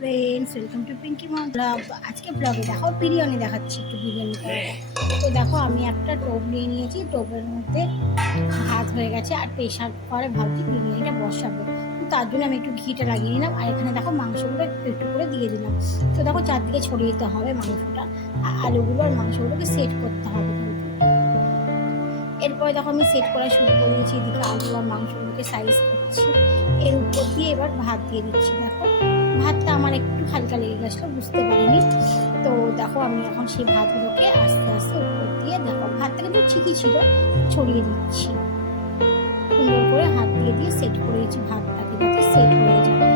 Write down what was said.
Friends, welcome to Pinki mom blog. আজকে ব্লগে দেখো বিরিয়ানি দেখাচ্ছি, একটু বিরিয়ানি করে। তো দেখো আমি একটা টোপ নিয়ে নিয়েছি, টোপের মধ্যে ভাত হয়ে গেছে আর প্রেশার কুকারে ভাবছি বিরিয়ানিটা বসাবো। তো তার জন্য আমি একটু ঘিটা লাগিয়ে নিলাম আর এখানে দেখো মাংসগুলো একটু একটু করে দিয়ে দিলাম। তো দেখো চারদিকে ছড়িয়ে দিতে হবে মাংসটা, আর আলুগুলো আর মাংসগুলোকে সেট করতে হবে কিন্তু। এরপরে দেখো আমি সেট করা শুরু করে দিয়েছি, এদিকে আলু আর মাংসগুলোকে সাইজ করছি। এর উপর দিয়ে এবার ভাত দিয়ে দিচ্ছি। দেখো ভাতটা আমার একটু হালকা লেগে গেছিলো, বুঝতে পারিনি। তো দেখো আমি এখন সেই ভাতগুলোকে আস্তে আস্তে উপর দিয়ে, দেখো ভাতটা কিন্তু ঠিকই ছিল, ছড়িয়ে দিচ্ছি। সুন্দর করে হাত দিয়ে দিয়ে সেট করে দিচ্ছি ভাতটাকে, যাতে সেট হয়ে যায়।